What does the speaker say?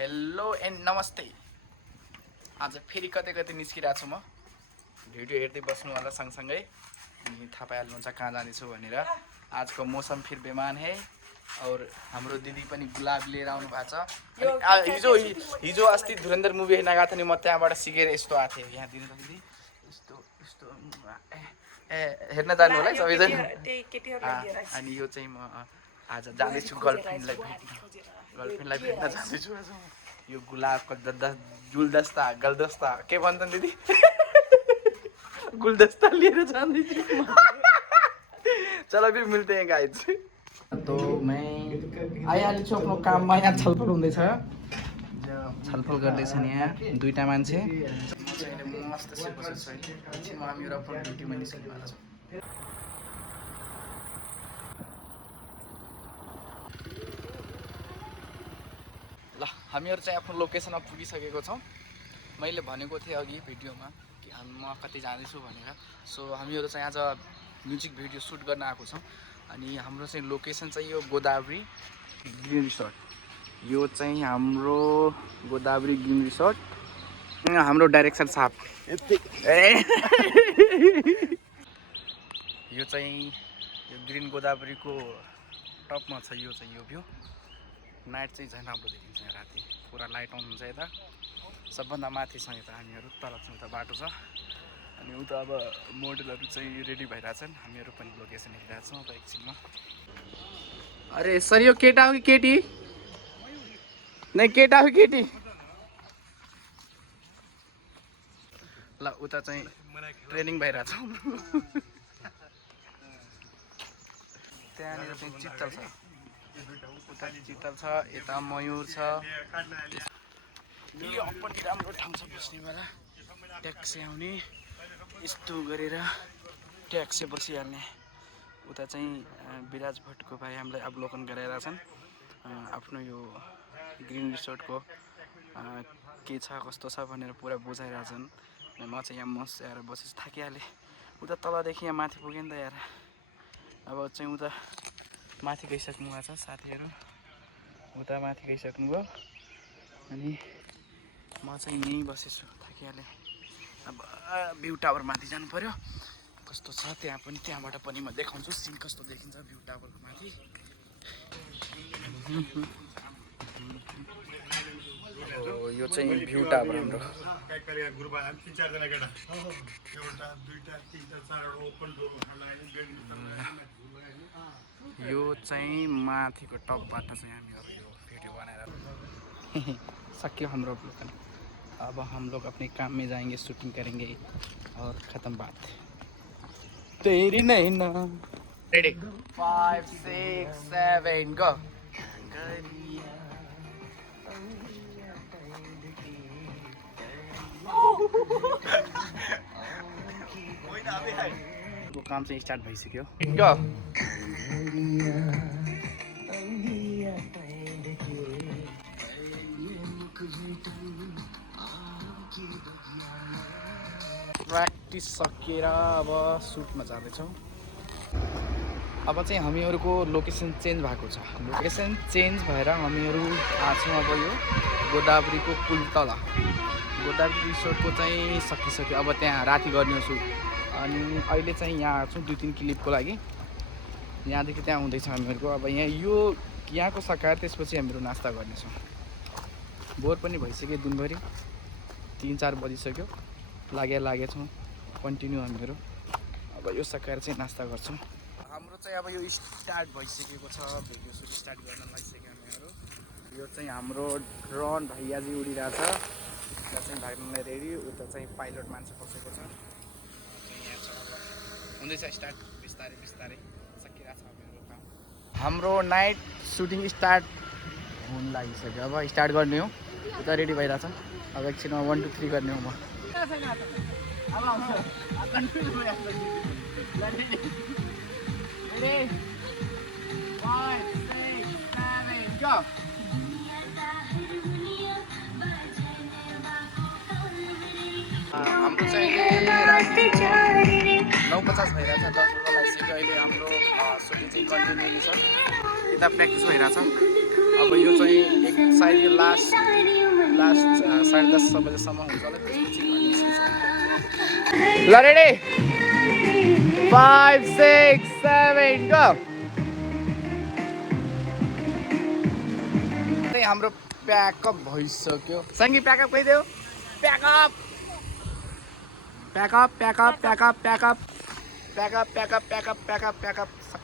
Hello and नमस्ते। आज फेरि कतै कतै निस्किरहेको छु म भिडियो हेर्दै बस्नु होला सँगसँगै अनि थाहा पाइहाल्नुहुन्छ कहाँ जानेछु भनेर। आजको मौसम फिर बेमान है और हाम्रो दिदी पनि गुलाब लिएर आउनु भएको छ। हिजो अस्ति धुरन्धर मुभी हेर्न गएको थिएँ नि, म त्यहाँबाट सिकेर यस्तो आएको थिएँ। यहाँ दिनु दिदी यस्तो यस्तो हेर्न जानु होला है सबैजना। अनि यो चाहिँ म आज जाँदैछु गर्लफ्रेन्डलाई भेट्न जाँदैछु आज। यो गुलाबको गुलदस्ता के भन्छन् दिदी गुलदस्ता लिएर जाँदैछु। चलो फिर मिलते हैं गाइस। तो मैं आइहालेको छु आफ्नो काममा। यहाँ छलफल हुँदैछ, छलफल गर्दैछन् यहाँ दुईटा मान्छे। म चाहिँ अहिले मस्त से बसेको छु। एकछिनमा हामीहरू आफ्नो ड्युटीमा निस्किनु छ। ल हामीहरू चाहिँ आफ्नो लोकेसनमा पुगिसकेको छौँ। मैले भनेको थिएँ अघि भिडियोमा कि म कतै जाँदैछु भनेर। सो हामीहरू चाहिँ आज म्युजिक भिडियो सुट गर्न आएको छौँ। अनि हाम्रो चाहिँ लोकेसन चाहिँ यो गोदावरी ग्रिन रिसोर्ट। यो चाहिँ हाम्रो गोदावरी ग्रिन रिसोर्ट। हाम्रो डाइरेक्सन साहब यो चाहिँ यो ग्रिन गोदावरीको टपमा छ। यो चाहिँ यो भ्यू नाइट चाहिँ झन् राम्रो देखिन्छ। यहाँ राति पुरा लाइट आउनु हुन्छ यता। सबभन्दा माथि छ यता हामीहरू, तल चाहिँ उता बाटो छ। अनि उता अब मोडलहरू चाहिँ रेडी भइरहेछन्। हामीहरू पनि लोकेसन हेरिरहेछौँ अब एकछिनमा। अरे सर यो केटा हो कि केटी? नै केटा हो केटी? ल उता चाहिँ ट्रेनिङ भइरहेछ। त्यहाँनिर चाहिँ चित्तल छ, उता चित्तल छ, यता मयूर छ। यो पनि राम्रो ठाउँ छ बस्नेवाला। ट्याक्सी आउने यस्तो गरेर ट्याक्सी बसिहाल्ने। उता चाहिँ विराज भट्टको भाइ हामीलाई अवलोकन गराइरहेछन् आफ्नो यो ग्रिन रिसोर्टको के छ कस्तो छ भनेर पुरा बुझाइरहेछन्। म चाहिँ यहाँ मस्त आएर बसेछु, थाकिहालेँ। उता तलदेखि यहाँ माथि पुगेँ नि त यार। अब चाहिँ उता माथि गइसक्नु भएको छ साथीहरू, उता माथि गइसक्नु भयो। अनि म चाहिँ यहीँ बसेछु, थाकिहालेँ। अब भ्यू टावर माथि जानु पर्यो। कस्तो छ त्यहाँ पनि, त्यहाँबाट पनि म देखाउँछु सिन कस्तो देखिन्छ भ्यू टावरको माथि। यो चाहिँ भ्यू टावर हाम्रो। यो चाहिँ माथिको टपबाट चाहिँ हामीहरू यो भिडियो बनाएर सक्यो हाम्रो ब्लग। अब हम लोग अपने काम में जाएंगे, शूटिंग करेंगे और ख़त्म बात। तेरी नैना। Ready 5 6 7 go. को काम चाहिँ स्टार्ट भइसक्यो। गो। प्र्याक्टिस सकिएर अब सुटमा जाँदैछौँ। अब चाहिँ हामीहरूको लोकेसन चेन्ज भएको छ। लोकेसन चेन्ज भएर हामीहरू आछौँ अब यो गोदावरीको पुल तल। गोदावरी रिसोर्टको चाहिँ सकिसक्यो। अब त्यहाँ राति गर्ने हो सुट। अनि अहिले चाहिँ यहाँ छौँ 2-3 क्लिपको लागि। यहाँदेखि त्यहाँ हुँदैछ हामीहरूको। अब यहाँको सकाएर त्यसपछि हामीहरू नास्ता गर्नेछौँ। बोर पनि भइसक्यो दिनभरि, 3-4 बजिसक्यो। लागेछौँ कन्टिन्यू हामीहरू। अब यो सकाएर चाहिँ नास्ता गर्छौँ। हाम्रो चाहिँ अब यो स्टार्ट भइसकेको छ। भिडियो सुट स्टार्ट गर्न लागिसक्यो हामीहरू। यो चाहिँ हाम्रो ड्रोन भैयाजी उडिरहेछ। यहाँ चाहिँ भाग्नलाई रेडी। उता चाहिँ पाइलट मान्छे बसेको छ। यहाँ छ अब हुँदैछ स्टार्ट बिस्तारै बिस्तारै सकिरहेको छ हामीहरू काम। हाम्रो नाइट सुटिङ स्टार्ट हुन लागिसक्यो। अब स्टार्ट गर्ने हो। उता रेडी भइरहेछ। अब एकछिनमा 1 2 3 गर्ने हो म। Ready? 5 6 7 go. हाम्रो चाहिँ 9:50 भइरहेछ। 10 बज्न लागिसक्यो। अहिले हाम्रो सुटिङ चाहिँ कन्टिन्यू छ। यता प्र्याक्टिस भइरहेछ। अब यो चाहिँ सायद यो लास्ट 10:30 बजेसम्म हुन्छ होला त्यसपछि हामी निस्किन्छौँ ल रेडी 5 6 7 गो हाम्रो प्याकअप भइसक्यो सङ्गी प्याकअप कहिदेऊ pack up pack up pack up pack up pack up pack up pack up pack up pack up pack up